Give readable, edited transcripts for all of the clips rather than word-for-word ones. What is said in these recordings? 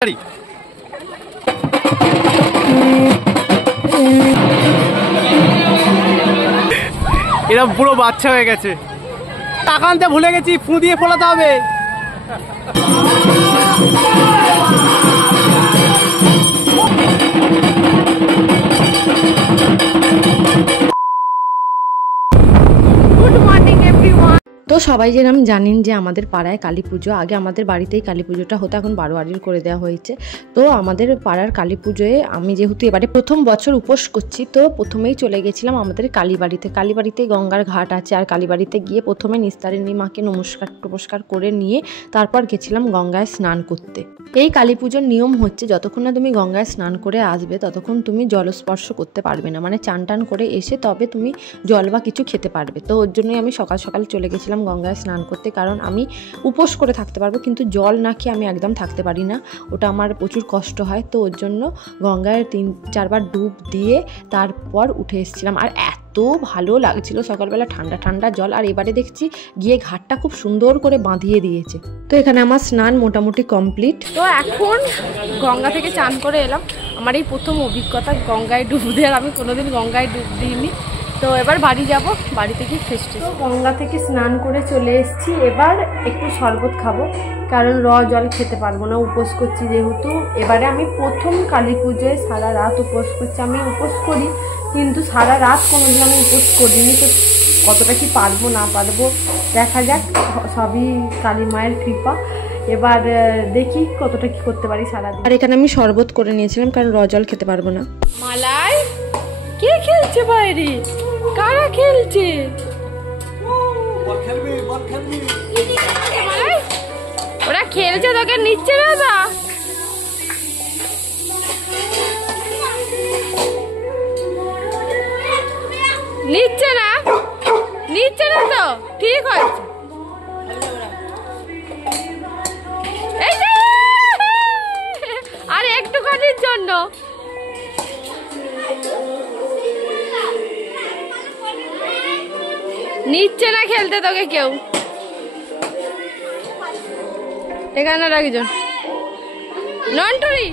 এরা পুরো বাচ্চা হয়ে গেছে। টাকা আনতে ভুলে গেছি, ফু দিয়ে ফোলাতে হবে। তো সবাই যেরকম জানেন যে আমাদের পাড়ায় কালী পুজো, আগে আমাদের বাড়িতেই কালী পুজোটা হতো, এখন বারোয়ারির করে দেওয়া হয়েছে। তো আমাদের পাড়ার কালী পুজোয় আমি যেহেতু এবারে প্রথম বছর উপোস করছি, তো প্রথমেই চলে গেছিলাম আমাদের কালীবাড়িতে গঙ্গার ঘাট আছে, আর কালীবাড়িতে গিয়ে প্রথমে নিস্তারিণী মাকে নমস্কার করে নিয়ে তারপর গেছিলাম গঙ্গায় স্নান করতে। এই কালী পুজোর নিয়ম হচ্ছে যতক্ষণ না তুমি গঙ্গায় স্নান করে আসবে ততক্ষণ তুমি জলস্পর্শ করতে পারবে না, মানে চান টান করে এসে তবে তুমি জল বা কিছু খেতে পারবে। তো ওর জন্যই আমি সকাল সকাল চলে গেছিলাম গঙ্গায় স্নান করতে, কারণ আমি উপোস করে থাকতে পারবো কিন্তু জল না খেয়ে আমি একদম থাকতে পারি না, ওটা আমার প্রচুর কষ্ট হয়। তো ওর জন্য গঙ্গায় 3-4 বার ডুব দিয়ে তারপর উঠে এসেছিলাম, আর এত ভালো লাগছিল সকালবেলা, ঠান্ডা ঠান্ডা জল। আর এবারে দেখছি গিয়ে ঘাটটা খুব সুন্দর করে বাঁধিয়ে দিয়েছে। তো এখানে আমার স্নান মোটামুটি কমপ্লিট। তো এখন গঙ্গা থেকে চান করে এলাম, আমার এই প্রথম অভিজ্ঞতা গঙ্গায় ডুব দেওয়ার, আমি কোনোদিন গঙ্গায় ডুব দিইনি। তো এবার বাড়ি যাব, বাড়ি থেকে ফ্রেশ তো গঙ্গা থেকে স্নান করে চলে এসেছি। এবার একটু শরবত খাবো, কারণ জল খেতে পারবো না, উপোস করছি যেহেতু। এবারে আমি প্রথম কালী পুজোয় সারা রাত উপোস করছি। আমি উপোস করি কিন্তু সারা রাত কোনোদিন আমি উপোস করিনি, তো কতটা কি পারবো না পারবো দেখা যাক, সবই কালী মায়ের কৃপা। এবার দেখি কতটা কি করতে পারি সারাদিন। আর এখানে আমি শরবত করে নিয়েছিলাম কারণ জল খেতে পারবো না। মালাই কে খেলছে বাইরে? কারা খেলছে? ওরা খেলছে, তোকে নিচ্ছে না? দা নিচ্ছে না, নিচ্ছে না তো ঠিক হয়েছে। আর একটুখানির জন্য নিচ্ছে না খেলতে তোকে কেউ। এখানে রাখজন নন্টুরি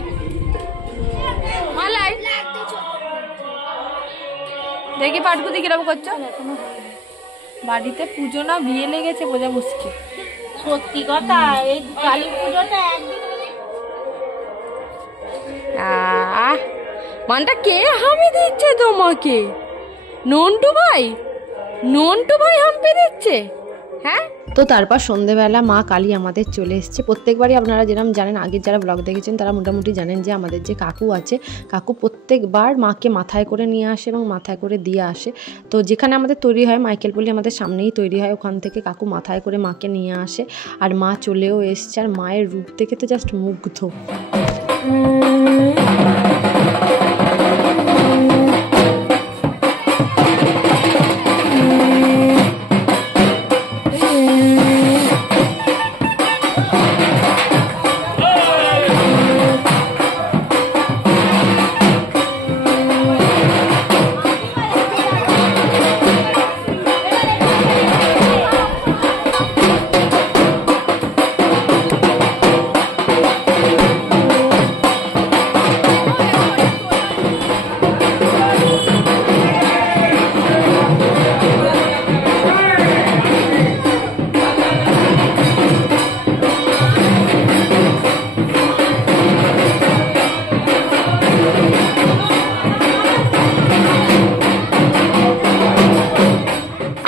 মালাই, দেখি পাটকুতি কিরকম করছো। বাড়িতে পুজো না বিয়ে লেগেছে বোঝা মুশকিল। সত্যি কথা, এই কালী পুজোটা মানটা কে হামি দিচ্ছে তোমাকে? নন্টু ভাই হাম্পি দিচ্ছে। হ্যাঁ, তো তারপর সন্ধেবেলা মা কালী আমাদের চলে এসছে। প্রত্যেকবারই আপনারা যেরকম জানেন, আগের যারা ব্লগ দেখেছেন তারা মোটামুটি জানেন যে আমাদের যে কাকু আছে, কাকু প্রত্যেকবার মাকে মাথায় করে নিয়ে আসে এবং মাথায় করে দিয়ে আসে। তো যেখানে আমাদের তৈরি হয় মাইকেলপল্লী আমাদের সামনেই তৈরি হয়, ওখান থেকে কাকু মাথায় করে মাকে নিয়ে আসে, আর মা চলেও এসছে। আর মায়ের রূপ দেখে তো জাস্ট মুগ্ধ।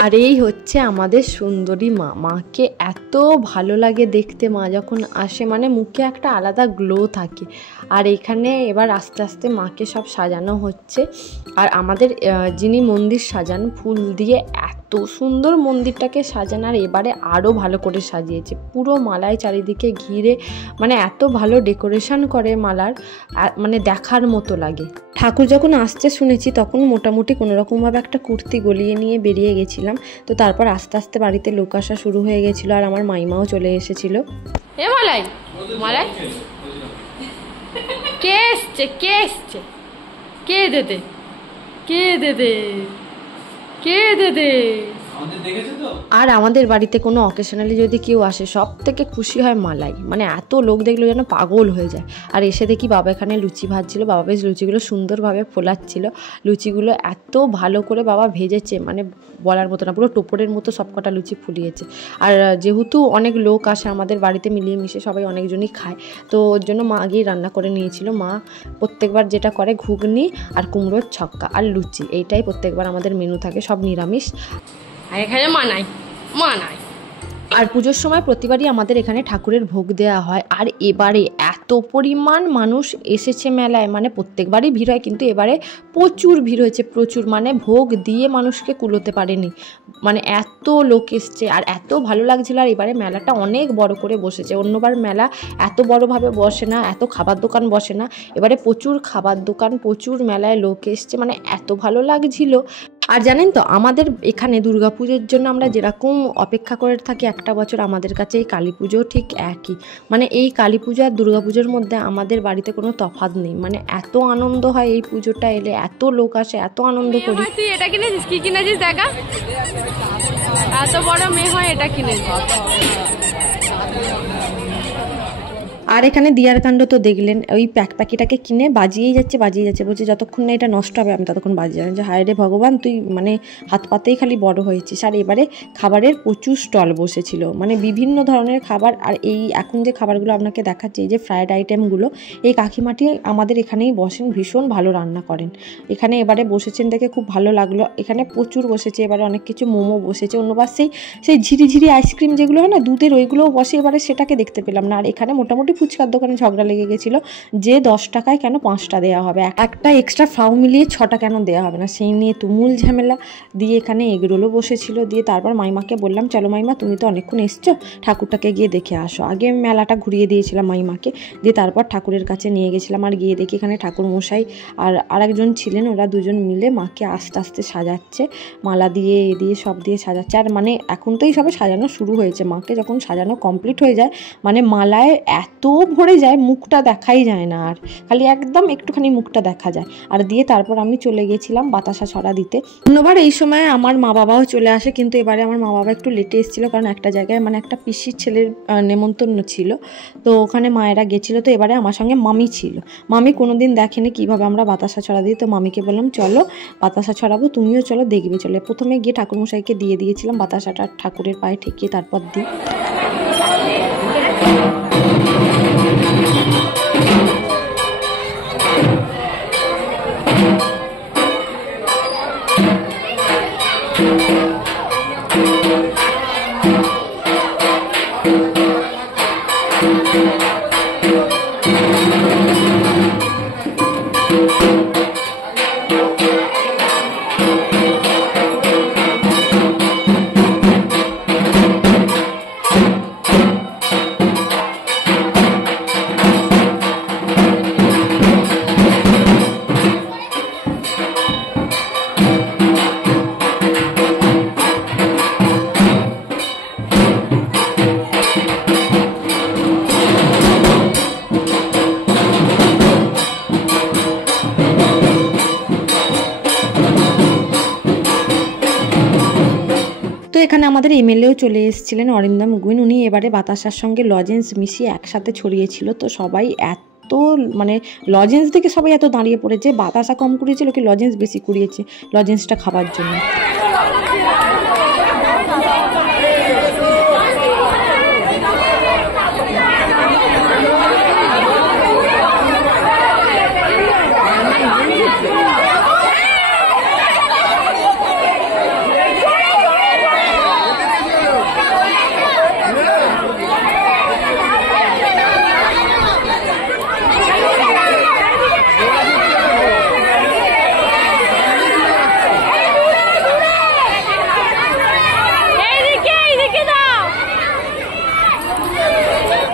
আর এই হচ্ছে আমাদের সুন্দরী মা। মাকে এত ভালো লাগে দেখতে, মা যখন আসে মানে মুখে একটা আলাদা গ্লো থাকে। আর এখানে এবার আস্তে আস্তে মাকে সব সাজানো হচ্ছে। আর আমাদের যিনি মন্দির সাজান ফুল দিয়ে, এত সুন্দর মন্দিরটাকে সাজান, আর এবারে আরও ভালো করে সাজিয়েছে, পুরো মালায় চারিদিকে ঘিরে, মানে এত ভালো ডেকোরেশন করে মালার, মানে দেখার মতো লাগে। ঠাকুর যখন আসছে শুনেছি তখন মোটামুটি কোনোরকমভাবে একটা কুর্তি গলিয়ে নিয়ে বেরিয়ে গেছিলাম। তো তারপর আস্তে আস্তে বাড়িতে লোক আসা শুরু হয়ে গেছিলো, আর আমার মাইমাও চলে এসেছিল। এ মালাই মালাই কে এসছে? কে এসছে? কে দেদে? কে দেদে? কে দেদে? আর আমাদের বাড়িতে কোনো অকেশনালি যদি কেউ আসে সব থেকে খুশি হয় মালাই, মানে এত লোক দেখলো যেন পাগল হয়ে যায়। আর এসে দেখি বাবা এখানে লুচি ভাজছিল, বাবা বেশ লুচিগুলো সুন্দরভাবে ফোলাচ্ছিল, লুচিগুলো এত ভালো করে বাবা ভেজেছে মানে বলার মতো না, পুরো টোপরের মতো সবকটা লুচি ফুলিয়েছে। আর যেহেতু অনেক লোক আসে আমাদের বাড়িতে, মিলিয়ে মিশে সবাই অনেকজনই খায়, তো ওর জন্য মা আগেই রান্না করে নিয়েছিল। মা প্রত্যেকবার যেটা করে ঘুগনি আর কুমড়োর ছক্কা আর লুচি, এইটাই প্রত্যেকবার আমাদের মেনু থাকে, সব নিরামিষ। আর এখানে মানাই। আর পুজোর সময় প্রতিবারই আমাদের এখানে ঠাকুরের ভোগ দেওয়া হয়। আর এবারে এত পরিমাণ মানুষ এসেছে মেলায়, মানে প্রত্যেকবারই ভিড় হয় কিন্তু এবারে প্রচুর ভিড় হয়েছে, প্রচুর, মানে ভোগ দিয়ে মানুষকে কুলোতে পারেনি, মানে এত লোক এসছে আর এত ভালো লাগছিল। আর এবারে মেলাটা অনেক বড় করে বসেছে, অন্যবার মেলা এত বড়োভাবে বসে না, এত খাবার দোকান বসে না, এবারে প্রচুর খাবার দোকান, প্রচুর মেলায় লোক এসছে, মানে এত ভালো লাগছিল। আর জানেন তো আমাদের এখানে দুর্গাপুজোর জন্য আমরা যেরকম অপেক্ষা করে থাকি একটা বছর, আমাদের কাছে এই কালী পুজো ঠিক একই, মানে এই কালী পুজো আর দুর্গাপুজোর মধ্যে আমাদের বাড়িতে কোনো তফাৎ নেই, মানে এত আনন্দ হয় এই পুজোটা এলে, এত লোক আসে, এত আনন্দ করি। তুই এটা কিনেছিস? কি কিনেছিস দেখা? এত বড় মেয়ে হয় এটা কিনেছিস? আর এখানে দিয়ার কাণ্ড তো দেখলেন, ওই প্যাকেটাকে কিনে বাজিয়েই যাচ্ছে, বলছে যতক্ষণ না এটা নষ্ট হবে আমি ততক্ষণ বাজিয়ে যাবো। যে হায় রে ভগবান, তুই মানে হাত পাতেই খালি বড় হয়েছিস। আর এবারে খাবারের প্রচুর স্টল বসেছিল, মানে বিভিন্ন ধরনের খাবার। আর এই এখন যে খাবারগুলো আপনাকে দেখাচ্ছে, এই যে ফ্রায়েড আইটেমগুলো, এই কাকিমাটি আমাদের এখানেই বসেন, ভীষণ ভালো রান্না করেন। এখানে এবারে বসেছেন দেখে খুব ভালো লাগলো, এখানে প্রচুর বসেছে, এবারে অনেক কিছু মোমো বসেছে, অন্যবার সেই ঝিরি আইসক্রিম যেগুলো হয় না দুধের, ওইগুলোও বসে, এবারে সেটাকে দেখতে পেলাম না। আর এখানে মোটামুটি ফুচকার দোকানে ঝগড়া লেগে গেছিলো যে 10 টাকায় কেন 5টা দেওয়া হবে, একটা এক্সট্রা ফাউ মিলিয়ে 6টা কেন দেওয়া হবে না, সেই নিয়ে তুমুল ঝামেলা। দিয়ে এখানে এগরোলও বসেছিল। দিয়ে তারপর মাইমাকে বললাম, চলো মাইমা তুমি তো অনেকক্ষণ এসছো, ঠাকুরটাকে গিয়ে দেখে আসো। আগে মেলাটা ঘুরিয়ে দিয়েছিলাম মাইমাকে, দিয়ে তারপর ঠাকুরের কাছে নিয়ে গেছিলাম। আর গিয়ে দেখি এখানে ঠাকুর মশাই আর আরেকজন ছিলেন, ওরা দুজন মিলে মাকে আস্তে আস্তে সাজাচ্ছে, মালা দিয়ে সব দিয়ে সাজাচ্ছে। আর মানে এখন তো এই সবে সাজানো শুরু হয়েছে, মাকে যখন সাজানো কমপ্লিট হয়ে যায় মানে মালায় এত ভরে যায়, মুখটা দেখাই যায় না, আর খালি একদম একটুখানি মুখটা দেখা যায়। আর দিয়ে তারপর আমি চলে গেছিলাম বাতাসা ছড়া দিতে। অন্যবার এই সময় আমার মা বাবাও চলে আসে, কিন্তু এবারে আমার মা বাবা একটু লেটে এসেছিল, কারণ একটা জায়গায় মানে একটা পিসির ছেলের নেমন্তন্ন ছিল, তো ওখানে মায়েরা গেছিলো। তো এবারে আমার সঙ্গে মামি ছিল, মামি কোনোদিন দেখেনি কীভাবে আমরা বাতাসা ছড়া দিই, তো মামিকে বললাম চলো বাতাসা ছড়াবো, তুমিও চলো দেখবে। চলে প্রথমে গিয়ে ঠাকুরমশাইকে দিয়ে দিয়েছিলাম বাতাসাটা, ঠাকুরের পায়ে ঠেকিয়ে তারপর দিই। তো এখানে আমাদের এমএলএও চলে এসেছিলেন, অরিন্দম গুইন, উনি এবারে বাতাসার সঙ্গে লজেন্স মিশিয়ে একসাথে ছড়িয়েছিল। তো সবাই এত মানে লজেন্স দেখে সবাই এত দাঁড়িয়ে পড়েছে, বাতাসা কম কুড়িয়েছিল কি লজেন্স বেশি কুড়িয়েছে লজেন্সটা খাবার জন্য।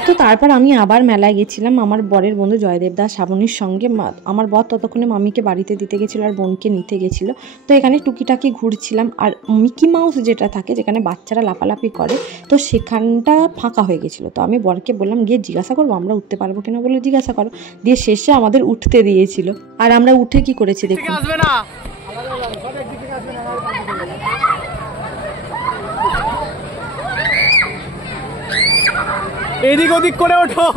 তো তারপর আমি আবার মেলায় গেছিলাম আমার বরের বন্ধু জয়দেব দাস শ্রাবণীর সঙ্গে। আমার বর ততক্ষণে মামিকে বাড়িতে দিতে গেছিলো আর বোনকে নিতে গেছিলো। তো এখানে টুকিটাকি ঘুরছিলাম, আর মিকি মাউস যেটা থাকে যেখানে বাচ্চারা লাফালাফি করে, তো সেখানটা ফাঁকা হয়ে গেছিলো। তো আমি বরকে বললাম গিয়ে জিজ্ঞাসা করবো আমরা উঠতে পারবো কিনা, বলে জিজ্ঞাসা করো। দিয়ে শেষে আমাদের উঠতে দিয়েছিল, আর আমরা উঠে কি করেছি দেখুন। এদিক ওদিক করে ওঠো।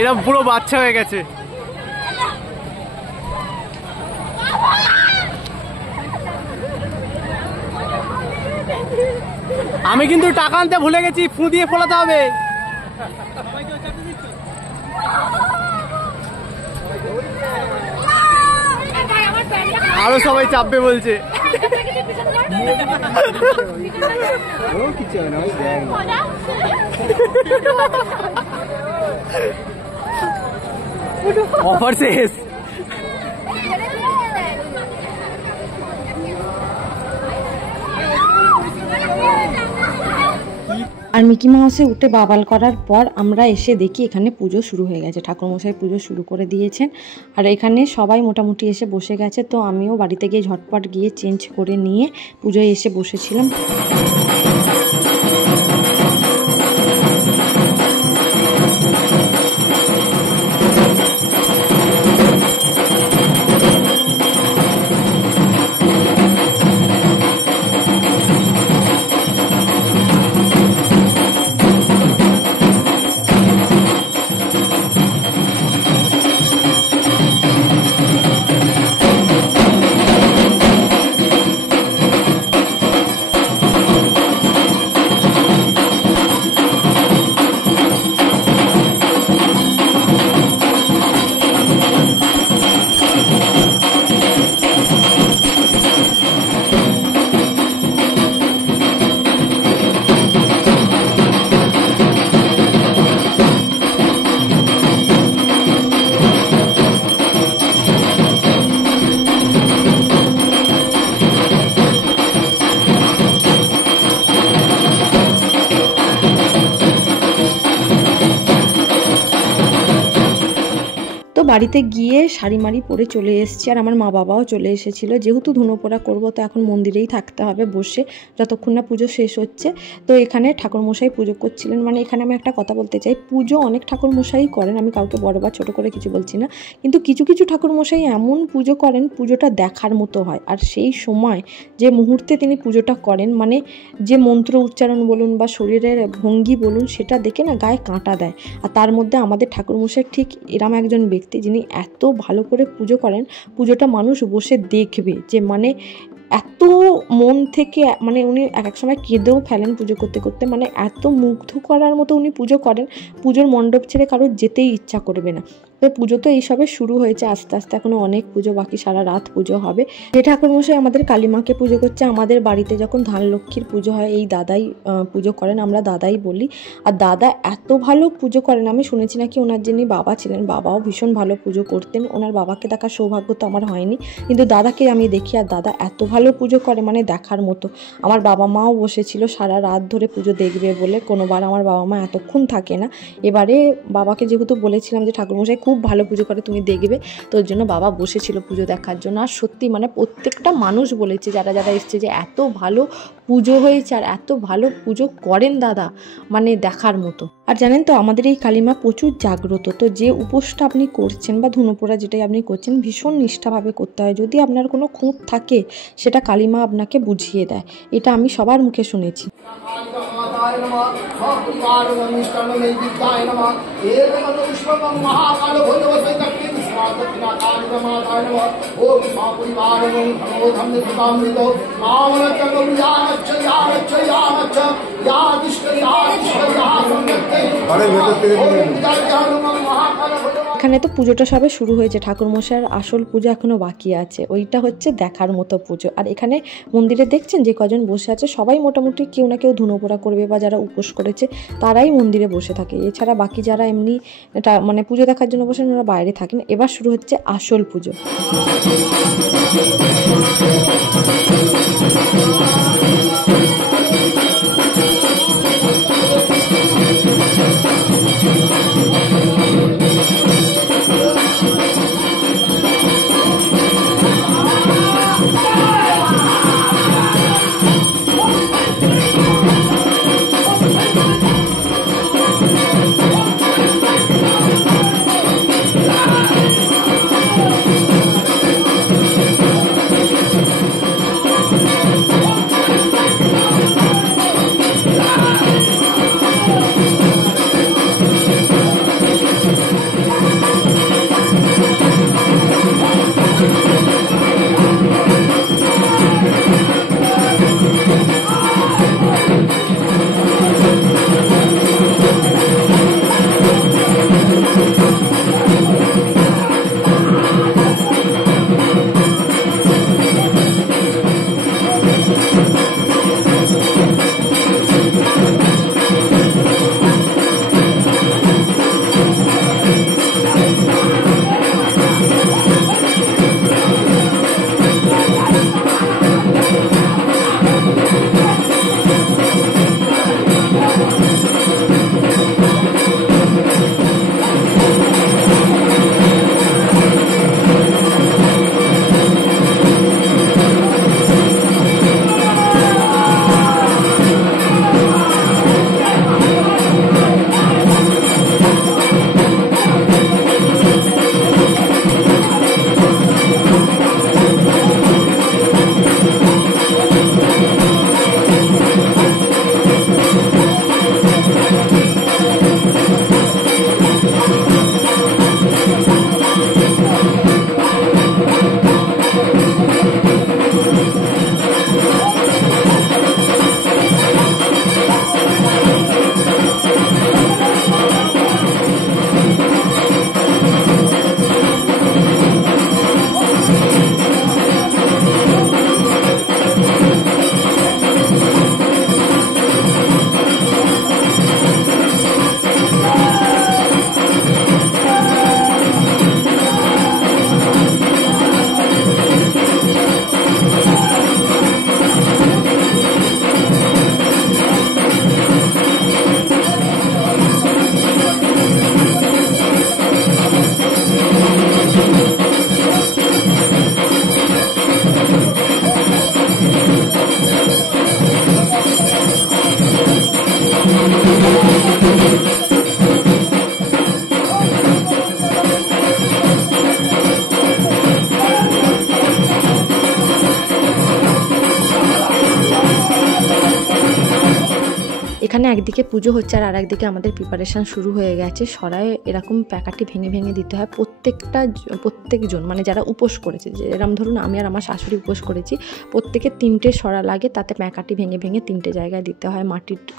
এরা পুরো বাচ্চা হয়ে গেছে। আমি কিন্তু টাকা আনতে ভুলে গেছি, ফু দিয়ে ফোলাতে হবে। আরো সবাই চাপবে বলছে। অফার শেষ। আর মিকি মাউসে উঠে বাবাল করার পর আমরা এসে দেখি এখানে পুজো শুরু হয়ে গেছে। ঠাকুরমশাই পুজো শুরু করে দিয়েছেন আর এখানে সবাই মোটামুটি এসে বসে গেছে। তো আমিও বাড়িতে গিয়ে ঝটপট গিয়ে চেঞ্জ করে নিয়ে পুজোয় এসে বসেছিলাম। তো বাড়িতে গিয়ে শাড়ি মাড়ি পরে চলে এসেছি আর আমার মা বাবাও চলে এসেছিলো। যেহেতু ধুনোপোড়া করবো তো এখন মন্দিরেই থাকতে হবে বসে যতক্ষণ না পুজো শেষ হচ্ছে। তো এখানে ঠাকুরমশাই পুজো করছিলেন। মানে এখানে আমি একটা কথা বলতে চাই, পুজো অনেক ঠাকুরমশাই করেন, আমি কাউকে বড় বা ছোটো করে কিছু বলছি না, কিন্তু কিছু কিছু ঠাকুরমশাই এমন পুজো করেন পুজোটা দেখার মতো হয়। আর সেই সময় যে মুহূর্তে তিনি পুজোটা করেন, মানে যে মন্ত্র উচ্চারণ বলুন বা শরীরের ভঙ্গি বলুন, সেটা দেখে না গায়ে কাঁটা দেয়। আর তার মধ্যে আমাদের ঠাকুরমশাই ঠিক এরম একজন ব্যক্তি যিনি এত ভালো করে পুজো করেন, পুজোটা মানুষ বসে দেখবে যে মানে এত মন থেকে, মানে উনি এক এক সময় কেঁদেও ফেলেন পুজো করতে করতে, মানে এত মুগ্ধ করার মতো উনি পুজো করেন, পুজোর মণ্ডপ ছেড়ে কারোর যেতেই ইচ্ছা করবে না। তো পুজো তো এইসবে শুরু হয়েছে, আস্তে আস্তে এখনও অনেক পুজো বাকি, সারা রাত পুজো হবে। যে ঠাকুরমশাই আমাদের কালীমাকে পুজো করছে, আমাদের বাড়িতে যখন ধান লক্ষ্মীর পুজো হয় এই দাদাই পুজো করেন, আমরা দাদাই বলি। আর দাদা এত ভালো পুজো করেন, আমি শুনেছি নাকি ওনার যিনি বাবা ছিলেন, বাবাও ভীষণ ভালো পুজো করতেন। ওনার বাবাকে দেখার সৌভাগ্য তো আমার হয়নি, কিন্তু দাদাকে আমি দেখি আর দাদা এত ভালো পুজো করে মানে দেখার মতো। আমার বাবা মাও বসেছিল সারা রাত ধরে পুজো দেখবে বলে, কোনোবার আমার বাবা মা এতক্ষণ থাকে না। এবারে বাবাকে যেহেতু বলেছিলাম যে ঠাকুরমশাই খুব ভালো পুজো করে, তুমি দেখবে, তো ওর জন্য বাবা বসেছিল পুজো দেখার জন্য। আর সত্যি মানে প্রত্যেকটা মানুষ বলেছে যারা যারা এসছে যে এত ভালো পুজো হয়েছে আর এত ভালো পুজো করেন দাদা, মানে দেখার মতো। আর জানেন তো আমাদের এই কালীমা প্রচুর জাগ্রত, তো যে উপোসটা আপনি করছেন বা ধুনোপোড়া যেটাই আপনি করছেন ভীষণ নিষ্ঠাভাবে করতে হয়। যদি আপনার কোনো খুঁত থাকে সেটা কালীমা আপনাকে বুঝিয়ে দেয়, এটা আমি সবার মুখে শুনেছি। এখানে তো পুজোটা সবে শুরু হয়েছে, ঠাকুরমশাইয়ের আসল পুজো এখনো বাকি আছে, ওইটা হচ্ছে দেখার মতো পুজো। আর এখানে মন্দিরে দেখছেন যে কজন বসে আছে, সবাই মোটামুটি কেউ না কেউ ধুনোপোড়া করবে বা যারা উপোস করেছে তারাই মন্দিরে বসে থাকে। এছাড়া বাকি যারা এমনি মানে পুজো দেখার জন্য বসেন ওরা বাইরে থাকেন। এবার শুরু হচ্ছে আসল পুজো। একদিকে পুজো হচ্ছে আর একদিকে আমাদের প্রিপারেশান শুরু হয়ে গেছে। সরায় এরকম প্যাকাটি ভেঙে ভেঙে দিতে হয় প্রত্যেকজন, মানে যারা উপোস করেছে, যেরকম ধরুন আমি আর আমার শাশুড়ি উপোস করেছি, প্রত্যেকের 3টে সরা লাগে, তাতে প্যাকাটি ভেঙে ভেঙে 3টে জায়গায় দিতে হয়।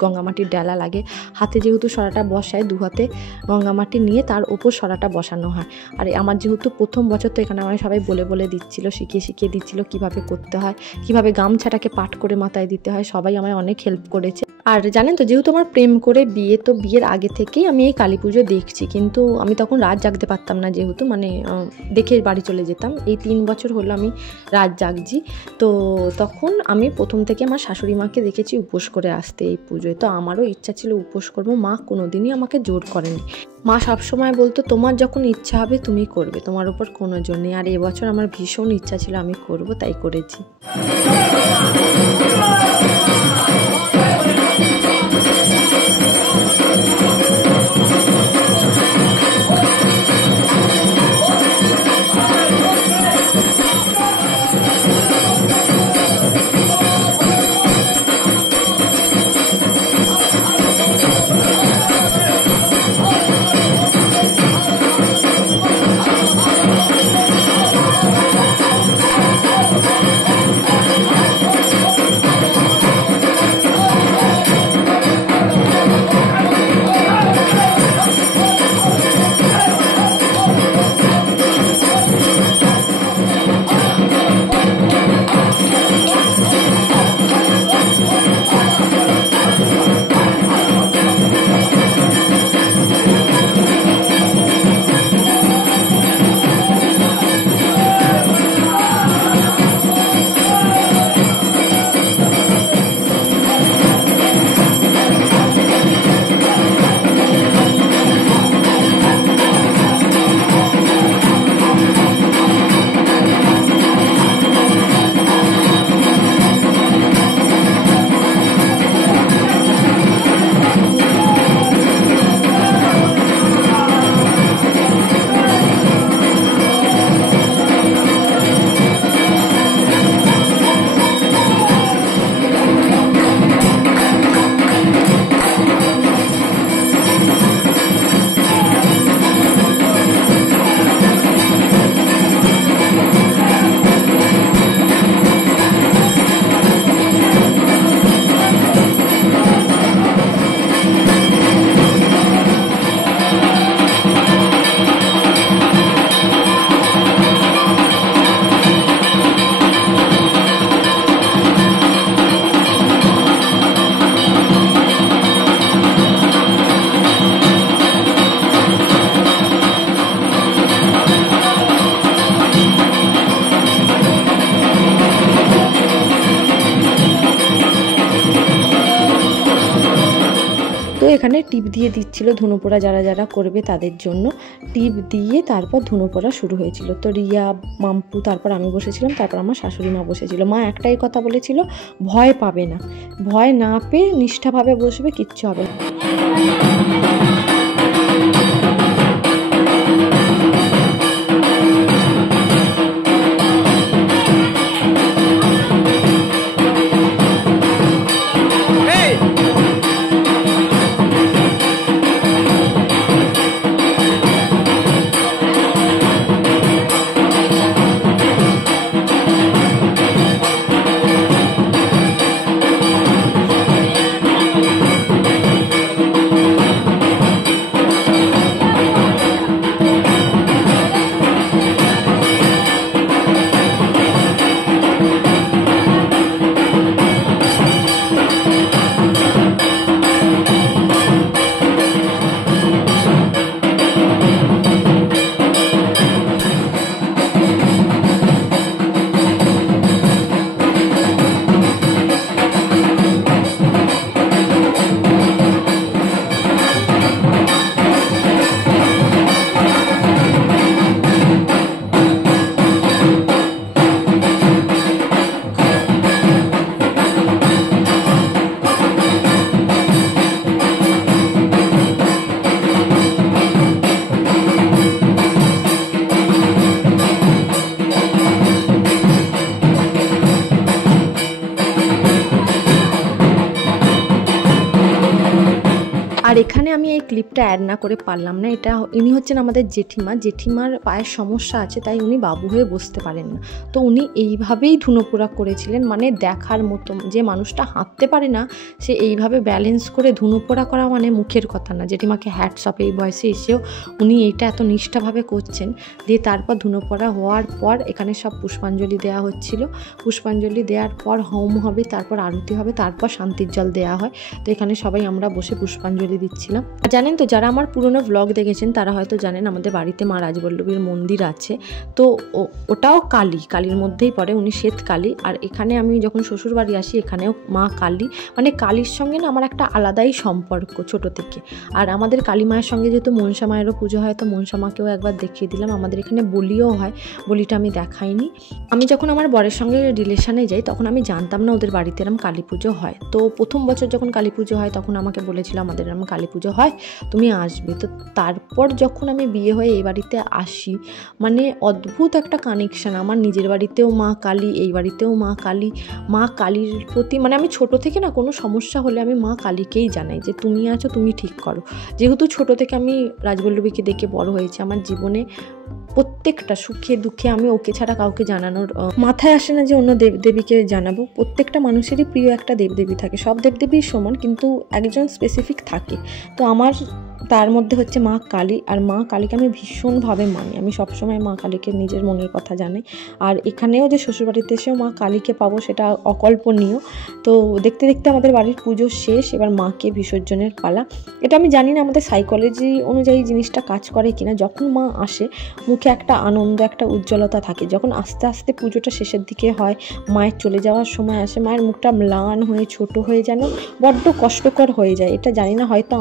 গঙ্গা মাটির ডালা লাগে, হাতে যেহেতু সরাটা বসায় 2 হাতে গঙ্গা মাটি নিয়ে তার ওপর সরাটা বসানো হয়। আর আমার যেহেতু প্রথম বছর, তো এখানে আমায় সবাই বলে বলে দিচ্ছিল, শিখিয়ে দিচ্ছিল কীভাবে করতে হয়, কীভাবে গামছাটাকে পাট করে মাথায় দিতে হয়। সবাই আমায় অনেক হেল্প করেছে। আর জানেন তো, যেহেতু আমার প্রেম করে বিয়ে, তো বিয়ের আগে থেকেই আমি এই কালী পুজো দেখছি, কিন্তু আমি তখন রাত জাগতে পারতাম না, যেহেতু মানে দেখে বাড়ি চলে যেতাম। এই 3 বছর হলো আমি রাত জাগছি। তো তখন আমি প্রথম থেকে আমার শাশুড়ি মাকে দেখেছি উপোস করে আসতে এই পুজোয়। তো আমারও ইচ্ছা ছিল উপোস করবো। মা কোনোদিনই আমাকে জোর করেনি। মা সবসময় বলতো, তোমার যখন ইচ্ছা হবে তুমি করবে, তোমার উপর কোনো জোর নেই। আর এবছর আমার ভীষণ ইচ্ছা ছিল আমি করব, তাই করেছি। এখানে টিপ দিয়ে দিচ্ছিল ধনুপোড়া, যারা যারা করবে তাদের জন্য টিপ দিয়ে তারপর ধনুপোড়া শুরু হয়েছিল। তো রিয়া, মাম্পু, তারপর আমি বসেছিলাম, তারপর আমার শাশুড়ি মা বসেছিল। মা একটাই কথা বলেছিল, ভয় পাবে না, ভয় না পেয়ে নিষ্ঠাভাবে বসবে, কিচ্ছু হবে না। ক্লিপটা অ্যাড না করে পারলাম না। এটা ইনি হচ্ছেন আমাদের জেঠিমা। জেঠিমার পায়ের সমস্যা আছে, তাই উনি বাবু হয়ে বসতে পারেন না। তো উনি এইভাবেই ধুনোপোড়া করেছিলেন, মানে দেখার মতো। যে মানুষটা হাঁটতে পারে না সে এইভাবে ব্যালেন্স করে ধুনোপোড়া করা মানে মুখের কথা না। জেঠিমাকে হ্যাটস অফ, এই বয়সে এসেও উনি এইটা এত নিষ্ঠাভাবে করছেন। দিয়ে তারপর ধুনোপোড়া হওয়ার পর এখানে সব পুষ্পাঞ্জলি দেওয়া হচ্ছিল। পুষ্পাঞ্জলি দেওয়ার পর হোম হবে, তারপর আরতি হবে, তারপর শান্তির জল দেওয়া হয়। তো এখানে সবাই আমরা বসে পুষ্পাঞ্জলি দিচ্ছিলাম। জানেন তো, যারা আমার পুরনো ব্লগ দেখেছেন তারা হয়তো জানেন আমাদের বাড়িতে মা রাজবল্লভীর মন্দির আছে। তো ওটাও কালীর মধ্যেই পড়ে, উনি শ্বেত কালী। আর এখানে আমি যখন শ্বশুর বাড়ি আসি এখানেও মা কালী, মানে কালীর সঙ্গে না আমার একটা আলাদাই সম্পর্ক ছোট থেকে। আর আমাদের কালী মায়ের সঙ্গে যেহেতু মনসা মায়েরও পুজো হয়, তো মনসা মাকেও একবার দেখিয়ে দিলাম। আমাদের এখানে বলিও হয়, বলিটা আমি দেখাইনি। আমি যখন আমার বরের সঙ্গে রিলেশনে যাই তখন আমি জানতাম না ওদের বাড়িতে এরম কালী পুজো হয়। তো প্রথম বছর যখন কালী পুজো হয় তখন আমাকে বলেছিল আমাদের এরম কালী পুজো হয়, তুমি আসবে। তো তারপর যখন আমি বিয়ে হয়ে এই বাড়িতে আসি, মানে অদ্ভুত একটা কানেকশান। আমার নিজের বাড়িতেও মা কালী, এই বাড়িতেও মা কালী। মা কালীর প্রতি মানে আমি ছোট থেকে না কোনো সমস্যা হলে আমি মা কালীকেই জানাই যে তুমি আছো, তুমি ঠিক করো। যেহেতু ছোট থেকে আমি রাজবল্লভীকে দেখে বড় হয়েছি, আমার জীবনে প্রত্যেকটা সুখে দুঃখে আমি ওকে ছাড়া কাউকে জানানোর মাথায় আসে না যে অন্য দেবদেবীকে জানাবো। প্রত্যেকটা মানুষেরই প্রিয় একটা দেবদেবী থাকে, সব দেবদেবীর সমান, কিন্তু একজন স্পেসিফিক থাকে। তো আমার তার মধ্যে হচ্ছে মা কালী। আর মা কালীকে আমি ভীষণভাবে মানি। আমি সবসময় মা কালীকে নিজের মনের কথা জানাই। আর এখানেও যে শ্বশুরবাড়িতে এসেও মা কালীকে পাবো সেটা অকল্পনীয়। তো দেখতে দেখতে আমাদের বাড়ির পুজো শেষ, এবার মাকে বিসর্জনের পালা। এটা আমি জানি না আমাদের সাইকোলজি অনুযায়ী জিনিসটা কাজ করে কিনা। যখন মা আসে মুখে একটা আনন্দ, একটা উজ্জ্বলতা থাকে। যখন আস্তে আস্তে পুজোটা শেষের দিকে হয়, মায়ের চলে যাওয়ার সময় আসে, মায়ের মুখটা ম্লান হয়ে ছোট হয়ে যেন বড্ড কষ্টকর হয়ে যায়। এটা জানি না, হয়তো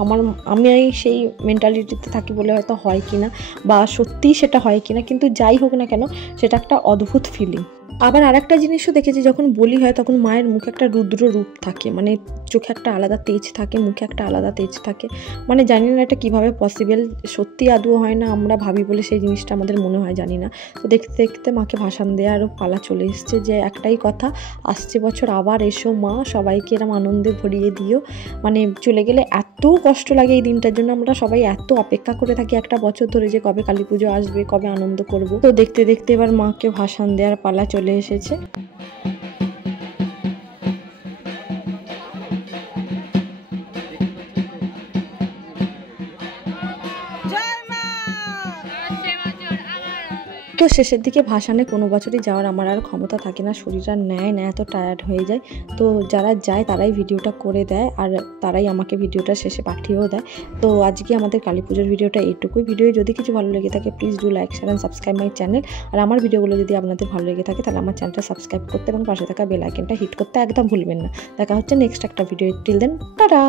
আমি সেই মেন্টালিটিতে থাকি বলে হয়তো হয় কিনা, বা সত্যিই সেটা হয় কিনা, কিন্তু যাই হোক না কেন সেটা একটা অদ্ভুত ফিলিং। আবার আরেকটা জিনিসও দেখেছি, যখন বলি হয় তখন মায়ের মুখে একটা রুদ্র রূপ থাকে, মানে চোখে একটা আলাদা তেজ থাকে, মুখে একটা আলাদা তেজ থাকে। মানে জানি না এটা কীভাবে পসিবল, সত্যি আদৌ হয় না, আমরা ভাবি বলে সেই জিনিসটা আমাদের মনে হয়, জানি না। তো দেখতে দেখতে মাকে ভাসান দেওয়ারও পালা চলে এসছে। যে একটাই কথা, আসছে বছর আবার এসো মা, সবাইকে এরম আনন্দে ভরিয়ে দিও। মানে চলে গেলে এত কষ্ট লাগে এই দিনটার জন্য, আমরা সবাই এত অপেক্ষা করে থাকি একটা বছর ধরে যে কবে কালী পুজো আসবে, কবে আনন্দ করব। তো দেখতে দেখতে এবার মাকে ভাসান দেওয়ার পালা চলে এসেছে। তো শেষের দিকে ভাসানে কোনো বছরই যাওয়ার আমার আর ক্ষমতা থাকে না, শরীর আর নেয় না, এত টায়ার্ড হয়ে যায়। তো যারা যায় তারাই ভিডিওটা করে দেয়, আর তারাই আমাকে ভিডিওটা শেষে পাঠিয়েও দেয়। তো আজকে আমাদের কালী পুজোর ভিডিওটা এইটুকুই। ভিডিও যদি কিছু ভালো লেগে থাকে please do like, share and subscribe my channel. আর আমার ভিডিওগুলো যদি আপনাদের ভালো লেগে থাকে তাহলে আমার চ্যানেলটা সাবস্ক্রাইব করতে এবং পাশে থাকা বেল আইকনটা হিট করতে একদম ভুলবেন না। দেখা হচ্ছে নেক্সট একটা ভিডিও। Till then, tata.